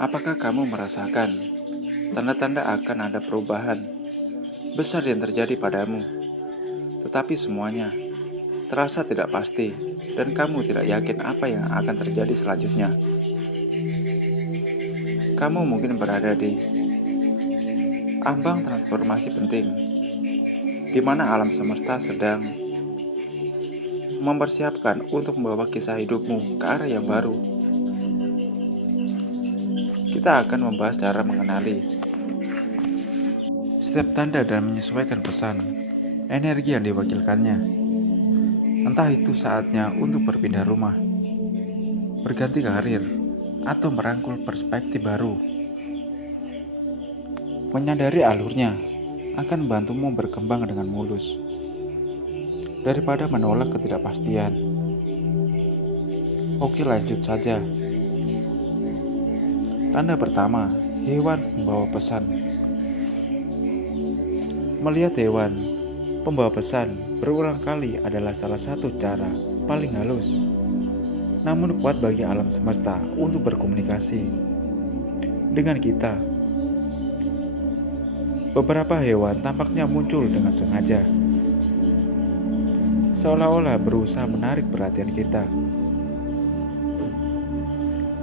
Apakah kamu merasakan tanda-tanda akan ada perubahan besar yang terjadi padamu, tetapi semuanya terasa tidak pasti dan kamu tidak yakin apa yang akan terjadi selanjutnya? Kamu mungkin berada di ambang transformasi penting, di mana alam semesta sedang mempersiapkan untuk membawa kisah hidupmu ke arah yang baru. Kita akan membahas cara mengenali setiap tanda dan menyesuaikan pesan, energi yang diwakilkannya. Entah itu saatnya untuk berpindah rumah, berganti karir, atau merangkul perspektif baru. Menyadari alurnya akan membantumu berkembang dengan mulus, daripada menolak ketidakpastian. Oke, lanjut saja. Tanda pertama, hewan pembawa pesan. Melihat hewan pembawa pesan berulang kali adalah salah satu cara paling halus, namun kuat bagi alam semesta untuk berkomunikasi dengan kita. Beberapa hewan tampaknya muncul dengan sengaja, seolah-olah berusaha menarik perhatian kita.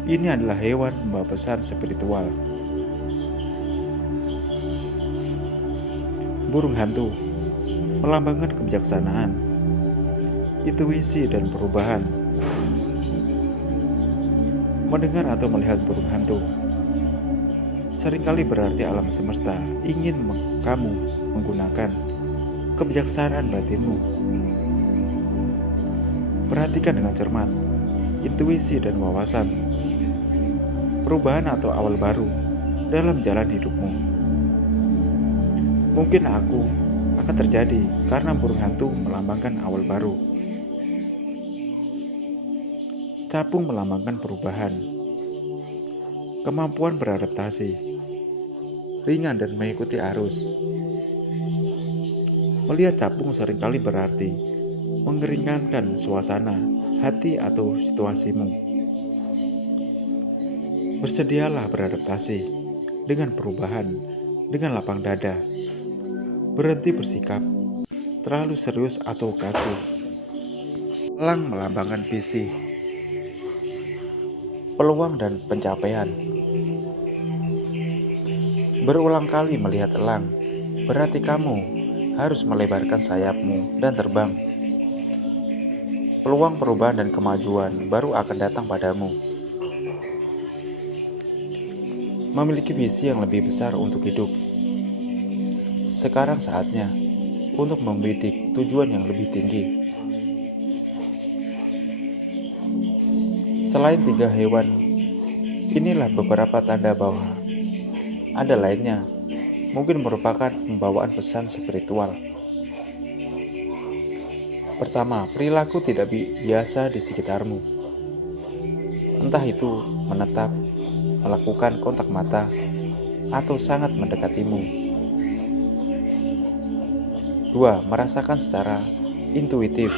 Ini adalah hewan pembawa pesan spiritual. Burung hantu melambangkan kebijaksanaan, intuisi, dan perubahan. Mendengar atau melihat burung hantu seringkali berarti alam semesta ingin kamu menggunakan kebijaksanaan batinmu. Perhatikan dengan cermat intuisi dan wawasan, perubahan atau awal baru dalam jalan hidupmu. Mungkin akan terjadi karena burung hantu melambangkan awal baru. Capung melambangkan perubahan, kemampuan beradaptasi, ringan dan mengikuti arus. Melihat capung seringkali berarti mengeringankan suasana, hati, atau situasimu. Bersedialah beradaptasi dengan perubahan dengan lapang dada. Berhenti bersikap terlalu serius atau kaku. Elang melambangkan visi, peluang, dan pencapaian. Berulang kali melihat elang berarti kamu harus melebarkan sayapmu dan terbang. Peluang perubahan dan kemajuan baru akan datang padamu. Memiliki visi yang lebih besar untuk hidup. Sekarang saatnya untuk membidik tujuan yang lebih tinggi. Selain 3 hewan, inilah beberapa tanda bahwa ada lainnya, mungkin merupakan pembawaan pesan spiritual. Pertama, perilaku tidak biasa di sekitarmu. Entah itu menetap, melakukan kontak mata, atau sangat mendekatimu. 2. Merasakan secara intuitif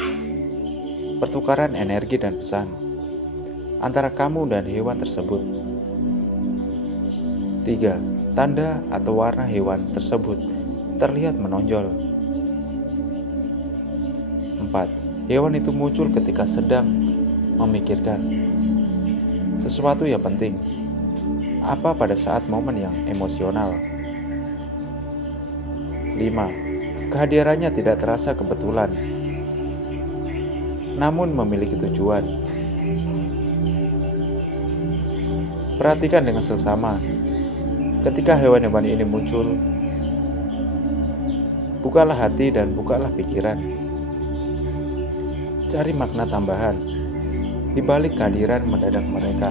pertukaran energi dan pesan antara kamu dan hewan tersebut. 3. Tanda atau warna hewan tersebut terlihat menonjol. 4. Hewan itu muncul ketika sedang memikirkan sesuatu yang penting, apa pada saat momen yang emosional. 5. Kehadirannya tidak terasa kebetulan, namun memiliki tujuan. Perhatikan dengan seksama ketika hewan-hewan ini muncul. Bukalah hati dan bukalah pikiran. Cari makna tambahan di balik kehadiran mendadak mereka.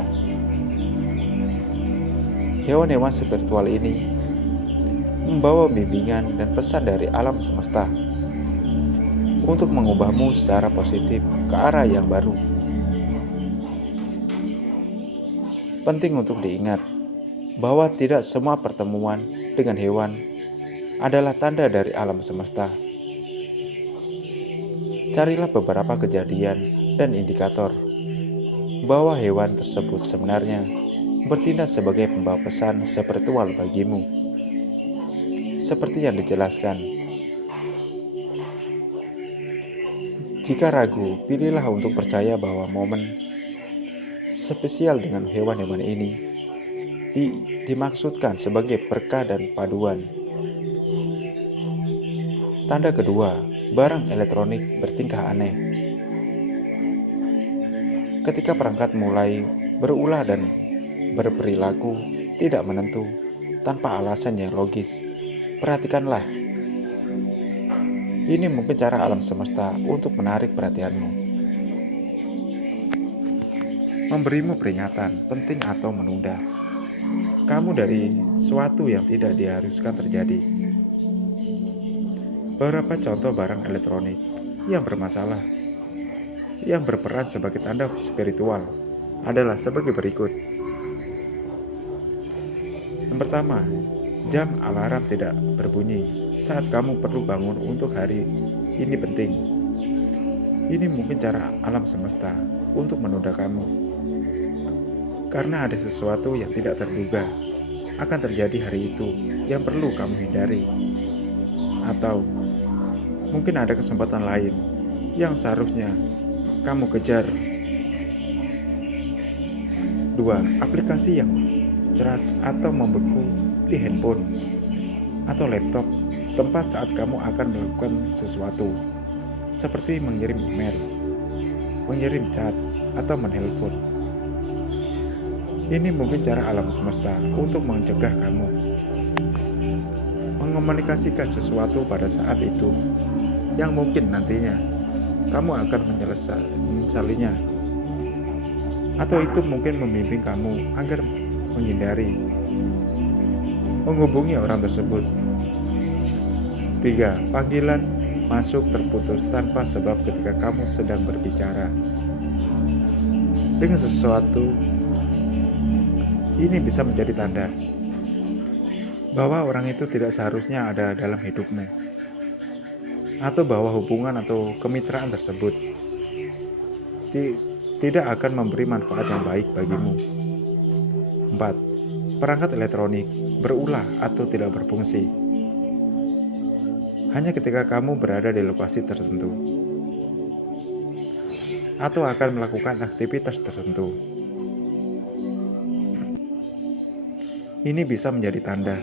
Hewan-hewan spiritual ini membawa bimbingan dan pesan dari alam semesta untuk mengubahmu secara positif ke arah yang baru. Penting untuk diingat bahwa tidak semua pertemuan dengan hewan adalah tanda dari alam semesta. Carilah beberapa kejadian dan indikator bahwa hewan tersebut sebenarnya bertindak sebagai pembawa pesan spiritual bagimu. Seperti yang dijelaskan, jika ragu, pilihlah untuk percaya bahwa momen spesial dengan hewan-hewan ini dimaksudkan sebagai berkah dan paduan. Tanda kedua, barang elektronik bertingkah aneh. Ketika perangkat mulai berulah dan berperilaku tidak menentu tanpa alasan yang logis, perhatikanlah. Ini mungkin cara alam semesta untuk menarik perhatianmu, memberimu peringatan penting atau menunda kamu dari sesuatu yang tidak diharuskan terjadi. Beberapa contoh barang elektronik yang bermasalah yang berperan sebagai tanda spiritual adalah sebagai berikut. Yang pertama, jam alarm tidak berbunyi saat kamu perlu bangun untuk hari ini penting. Ini mungkin cara alam semesta untuk menunda kamu, karena ada sesuatu yang tidak terduga akan terjadi hari itu yang perlu kamu hindari. Atau mungkin ada kesempatan lain yang seharusnya kamu kejar. 2. Aplikasi yang keras atau membeku di handphone atau laptop tempat saat kamu akan melakukan sesuatu, seperti mengirim email, mengirim chat, atau menelpon. Ini mungkin cara alam semesta untuk mencegah kamu mengomunikasikan sesuatu pada saat itu yang mungkin nantinya kamu akan menyesalinya, atau itu mungkin membimbing kamu agar menghindari menghubungi orang tersebut. 3. Panggilan masuk terputus tanpa sebab ketika kamu sedang berbicara dengan sesuatu. Ini bisa menjadi tanda bahwa orang itu tidak seharusnya ada dalam hidupmu, atau bahwa hubungan atau kemitraan tersebut tidak akan memberi manfaat yang baik bagimu. 4. Perangkat elektronik berulah atau tidak berfungsi hanya ketika kamu berada di lokasi tertentu atau akan melakukan aktivitas tertentu. Ini bisa menjadi tanda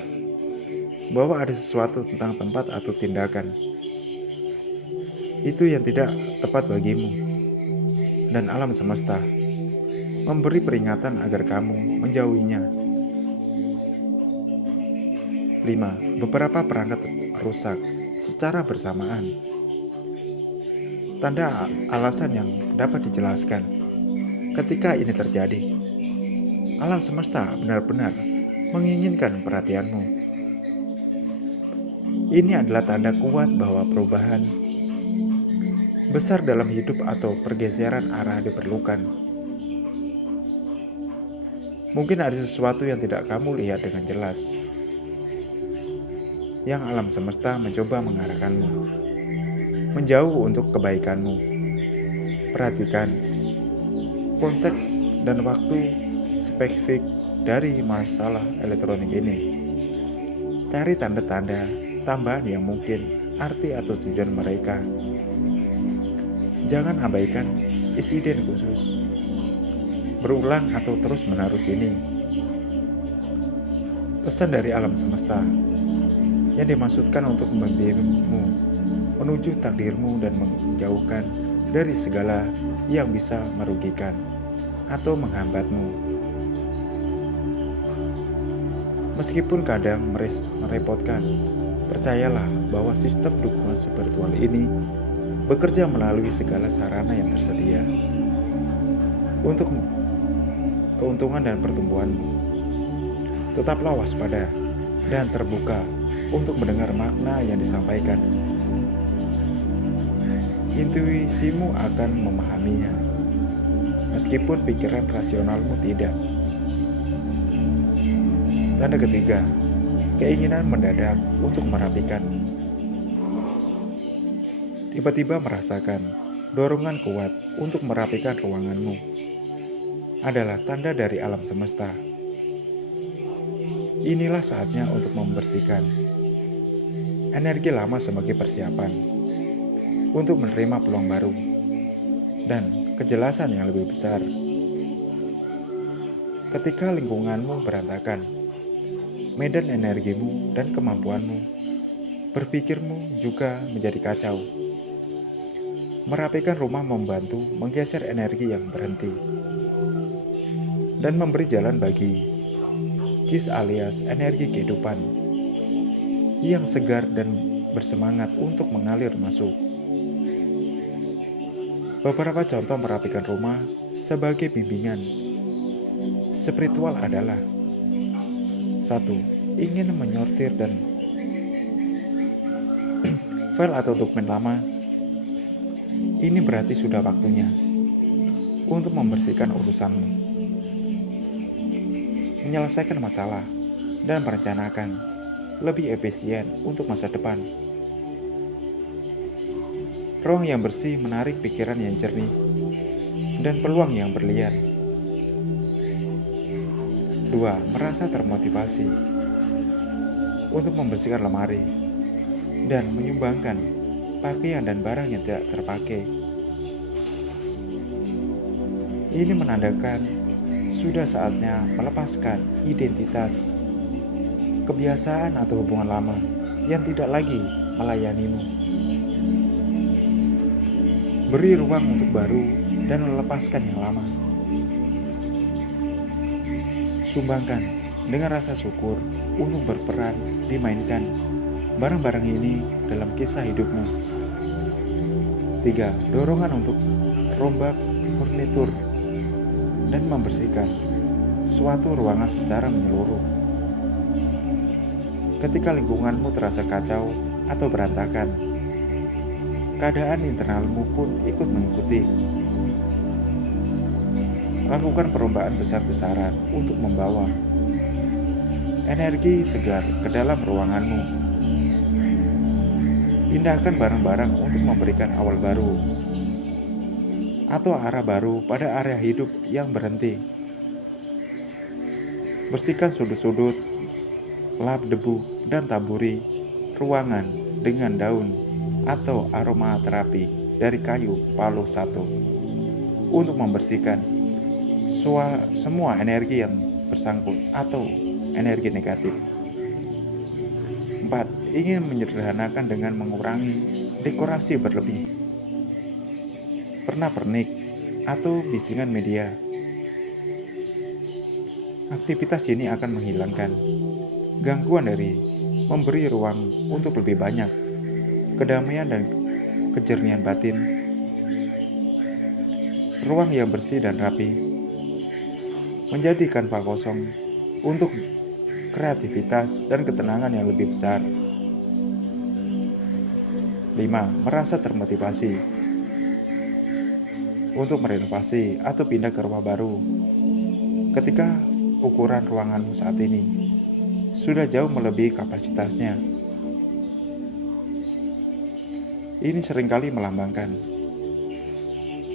bahwa ada sesuatu tentang tempat atau tindakan itu yang tidak tepat bagimu, dan alam semesta memberi peringatan agar kamu menjauhinya. 5. Beberapa perangkat rusak secara bersamaan. Tanda alasan yang dapat dijelaskan. Ketika ini terjadi, alam semesta benar-benar menginginkan perhatianmu. Ini adalah tanda kuat bahwa perubahan besar dalam hidup atau pergeseran arah diperlukan. Mungkin ada sesuatu yang tidak kamu lihat dengan jelas, yang alam semesta mencoba mengarahkanmu menjauh untuk kebaikanmu. Perhatikan konteks dan waktu spesifik dari masalah elektronik ini. Cari tanda-tanda tambahan yang mungkin arti atau tujuan mereka. Jangan abaikan insiden khusus berulang atau terus-menerus ini. Pesan dari alam semesta yang dimaksudkan untuk membimbingmu menuju takdirmu dan menjauhkan dari segala yang bisa merugikan atau menghambatmu. Meskipun kadang merepotkan, percayalah bahwa sistem dukungan spiritual ini bekerja melalui segala sarana yang tersedia untuk keuntungan dan pertumbuhanmu. Tetaplah waspada dan terbuka untuk mendengar makna yang disampaikan. Intuisimu akan memahaminya, meskipun pikiran rasionalmu tidak. Tanda ketiga, keinginan mendadak untuk merapikan. Tiba-tiba merasakan dorongan kuat untuk merapikan ruanganmu adalah tanda dari alam semesta inilah saatnya untuk membersihkan energi lama sebagai persiapan untuk menerima peluang baru dan kejelasan yang lebih besar. Ketika lingkunganmu berantakan, medan energimu dan kemampuanmu berpikirmu juga menjadi kacau. Merapikan rumah membantu menggeser energi yang berhenti dan memberi jalan bagi jis alias energi kehidupan yang segar dan bersemangat untuk mengalir masuk. Beberapa contoh merapikan rumah sebagai bimbingan spiritual adalah: 1. Ingin menyortir dan file atau dokumen lama. Ini berarti sudah waktunya untuk membersihkan urusanmu, menyelesaikan masalah, dan merencanakan lebih efisien untuk masa depan. Ruang yang bersih menarik pikiran yang jernih dan peluang yang berlian. 2. Merasa termotivasi untuk membersihkan lemari dan menyumbangkan pakaian dan barang yang tidak terpakai. Ini menandakan sudah saatnya melepaskan identitas, kebiasaan atau hubungan lama yang tidak lagi melayanimu. Beri ruang untuk baru dan melepaskan yang lama. Sumbangkan dengan rasa syukur untuk berperan dimainkan barang-barang ini dalam kisah hidupmu. 3. Dorongan untuk rombak furnitur dan membersihkan suatu ruangan secara menyeluruh. Ketika lingkunganmu terasa kacau atau berantakan, keadaan internalmu pun ikut mengikuti. Lakukan perlombaan besar-besaran untuk membawa energi segar ke dalam ruanganmu. Pindahkan barang-barang untuk memberikan awal baru atau arah baru pada area hidup yang berhenti. Bersihkan sudut-sudut, lap debu, dan taburi ruangan dengan daun atau aromaterapi dari kayu palu 1 untuk membersihkan semua energi yang bersangkut atau energi negatif. 4. Ingin menyederhanakan dengan mengurangi dekorasi berlebih, pernak-pernik, atau bisingan media. Aktivitas ini akan menghilangkan gangguan dari memberi ruang untuk lebih banyak kedamaian dan kejernihan batin. Ruang yang bersih dan rapi menjadi kanvas kosong untuk kreativitas dan ketenangan yang lebih besar. 5. Merasa termotivasi untuk merenovasi atau pindah ke rumah baru ketika ukuran ruanganmu saat ini sudah jauh melebihi kapasitasnya. Ini seringkali melambangkan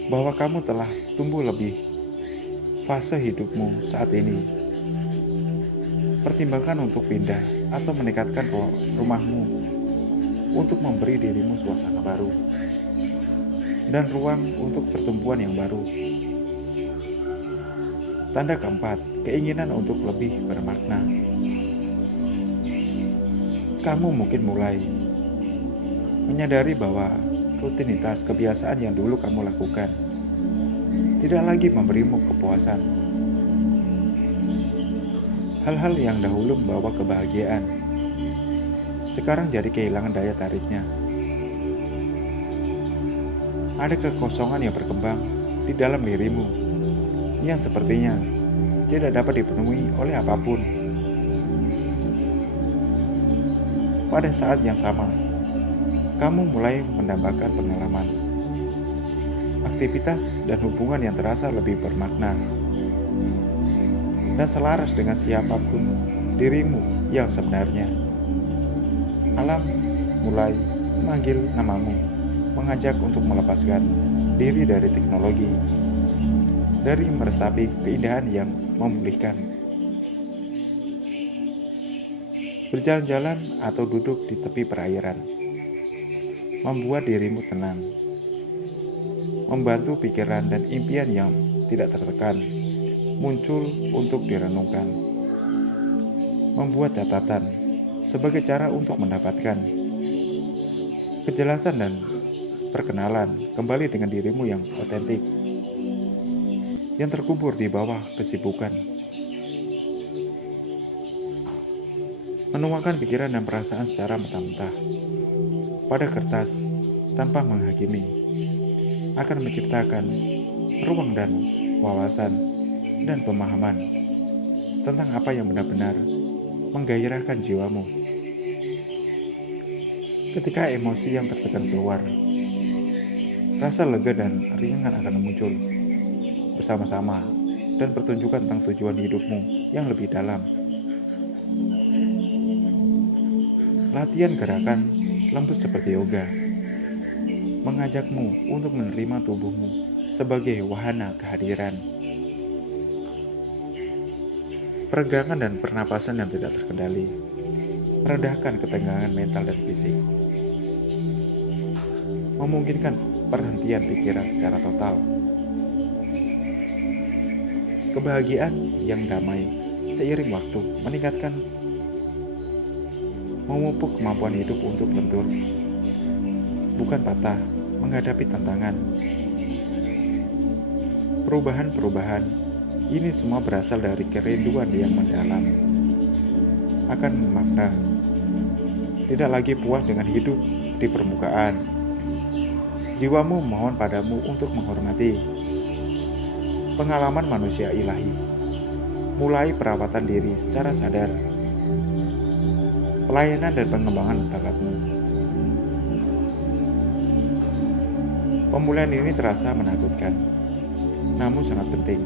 bahwa kamu telah tumbuh lebih fase hidupmu saat ini. Pertimbangkan untuk pindah atau meningkatkan rumahmu untuk memberi dirimu suasana baru dan ruang untuk pertumbuhan yang baru. Tanda keempat, keinginan untuk lebih bermakna. Kamu mungkin mulai menyadari bahwa rutinitas kebiasaan yang dulu kamu lakukan tidak lagi memberimu kepuasan. Hal-hal yang dahulu membawa kebahagiaan sekarang jadi kehilangan daya tariknya. Ada kekosongan yang berkembang di dalam dirimu yang sepertinya tidak dapat dipenuhi oleh apapun. Pada saat yang sama, kamu mulai mendambakan pengalaman, aktivitas, dan hubungan yang terasa lebih bermakna dan selaras dengan siapapun dirimu yang sebenarnya. Alam mulai memanggil namamu, mengajak untuk melepaskan diri dari teknologi, dari meresapi keindahan yang memulihkan. berjalan-jalan atau duduk di tepi perairan, membuat dirimu tenang, membantu pikiran dan impian yang tidak tertekan muncul untuk direnungkan, membuat catatan sebagai cara untuk mendapatkan kejelasan dan perkenalan kembali dengan dirimu yang otentik, yang terkubur di bawah kesibukan. Menuangkan pikiran dan perasaan secara mentah-mentah pada kertas tanpa menghakimi akan menciptakan ruang dan wawasan dan pemahaman tentang apa yang benar-benar menggairahkan jiwamu. Ketika emosi yang tertekan keluar, rasa lega dan ringan akan muncul bersama-sama dan pertunjukan tentang tujuan hidupmu yang lebih dalam. Latihan gerakan lembut seperti yoga mengajakmu untuk menerima tubuhmu sebagai wahana kehadiran. Peregangan dan pernapasan yang tidak terkendali meredahkan ketegangan mental dan fisik, memungkinkan perhentian pikiran secara total. Kebahagiaan yang damai seiring waktu meningkatkan, memupuk kemampuan hidup untuk lentur, bukan patah menghadapi tantangan. Perubahan-perubahan ini semua berasal dari kerinduan yang mendalam akan makna, tidak lagi puas dengan hidup di permukaan. Jiwamu mohon padamu untuk menghormati pengalaman manusia ilahi, mulai perawatan diri secara sadar, pelayanan dan pengembangan bakatmu. Pemulihan ini terasa menakutkan, namun sangat penting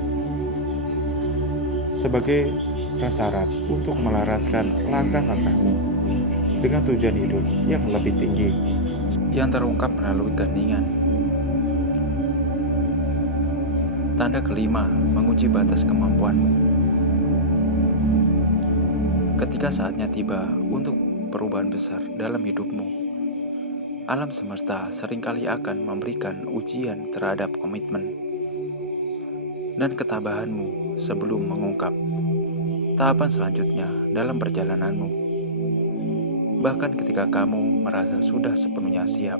sebagai prasyarat untuk melaraskan langkah-langkahmu dengan tujuan hidup yang lebih tinggi, yang terungkap melalui keheningan. Tanda kelima, menguji batas kemampuanmu. Ketika saatnya tiba untuk perubahan besar dalam hidupmu, alam semesta seringkali akan memberikan ujian terhadap komitmen dan ketabahanmu sebelum mengungkap tahapan selanjutnya dalam perjalananmu. Bahkan ketika kamu merasa sudah sepenuhnya siap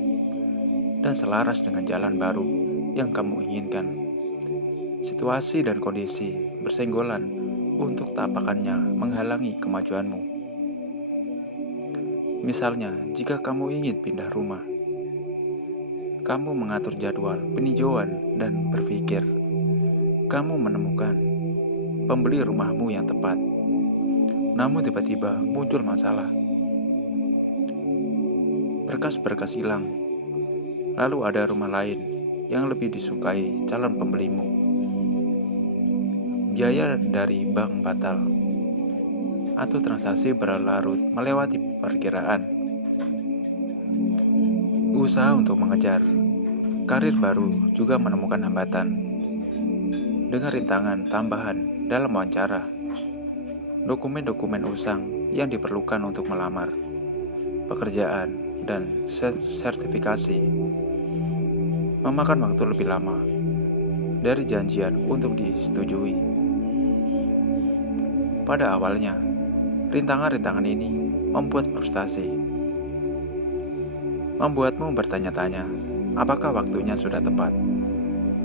dan selaras dengan jalan baru yang kamu inginkan, situasi dan kondisi bersenggolan untuk tapakannya menghalangi kemajuanmu. Misalnya, jika kamu ingin pindah rumah, kamu mengatur jadwal peninjauan dan berpikir kamu menemukan pembeli rumahmu yang tepat. Namun tiba-tiba muncul masalah. Berkas-berkas hilang. Lalu ada rumah lain yang lebih disukai calon pembelimu. Biaya dari bank batal, atau transaksi berlarut melewati perkiraan. Usaha untuk mengejar karir baru juga menemukan hambatan dengan rintangan tambahan dalam wawancara, dokumen-dokumen usang yang diperlukan untuk melamar pekerjaan, dan sertifikasi memakan waktu lebih lama dari janjian untuk disetujui. Pada awalnya, rintangan-rintangan ini membuat frustasi, membuatmu bertanya-tanya, apakah waktunya sudah tepat?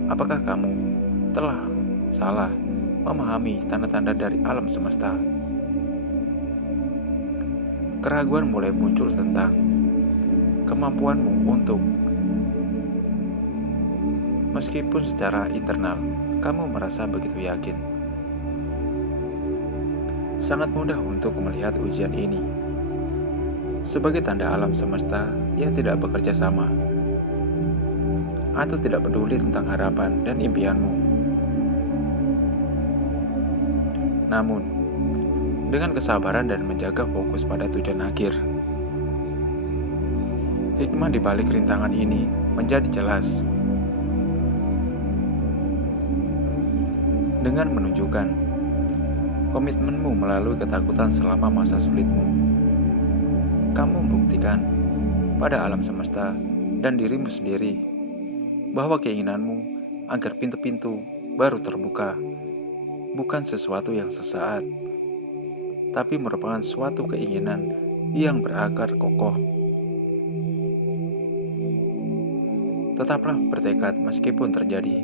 Apakah kamu telah salah memahami tanda-tanda dari alam semesta? Keraguan mulai muncul tentang kemampuanmu untuk, meskipun secara internal kamu merasa begitu yakin. Sangat mudah untuk melihat ujian ini sebagai tanda alam semesta yang tidak bekerja sama atau tidak peduli tentang harapan dan impianmu. Namun, dengan kesabaran dan menjaga fokus pada tujuan akhir, hikmah di balik rintangan ini menjadi jelas. Dengan menunjukkan komitmenmu melalui ketakutan selama masa sulitmu, kamu membuktikan pada alam semesta dan dirimu sendiri bahwa keinginanmu agar pintu-pintu baru terbuka bukan sesuatu yang sesaat, tapi merupakan suatu keinginan yang berakar kokoh. Tetaplah bertekad meskipun terjadi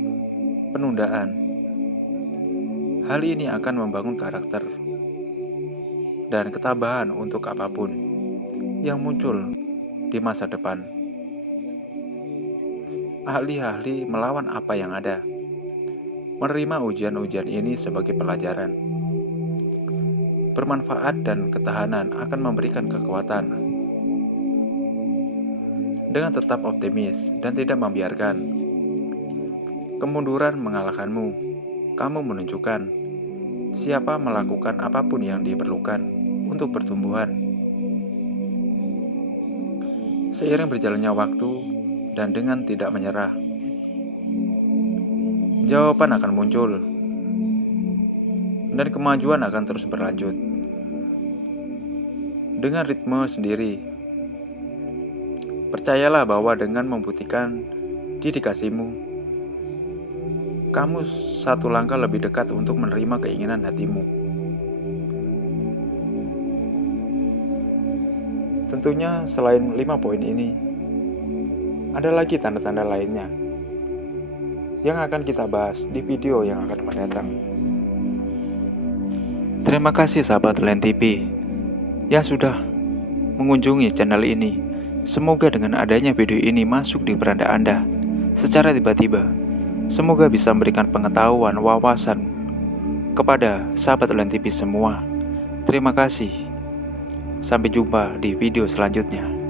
penundaan. Hal ini akan membangun karakter dan ketabahan untuk apapun yang muncul di masa depan. Ahli-ahli melawan apa yang ada, menerima ujian-ujian ini sebagai pelajaran. Bermanfaat dan ketahanan akan memberikan kekuatan. Dengan tetap optimis dan tidak membiarkan kemunduran mengalahkanmu, kamu menunjukkan siapa melakukan apapun yang diperlukan untuk pertumbuhan. Seiring berjalannya waktu dan dengan tidak menyerah, jawaban akan muncul dan kemajuan akan terus berlanjut dengan ritme sendiri. Percayalah bahwa dengan membuktikan dedikasimu, kamu satu langkah lebih dekat untuk menerima keinginan hatimu. Tentunya selain 5 poin ini, ada lagi tanda-tanda lainnya yang akan kita bahas di video yang akan mendatang. Terima kasih sahabat Len TV yang sudah mengunjungi channel ini. Semoga dengan adanya video ini masuk di beranda Anda secara tiba-tiba, semoga bisa memberikan pengetahuan, wawasan kepada sahabat Len TV semua. Terima kasih. Sampai jumpa di video selanjutnya.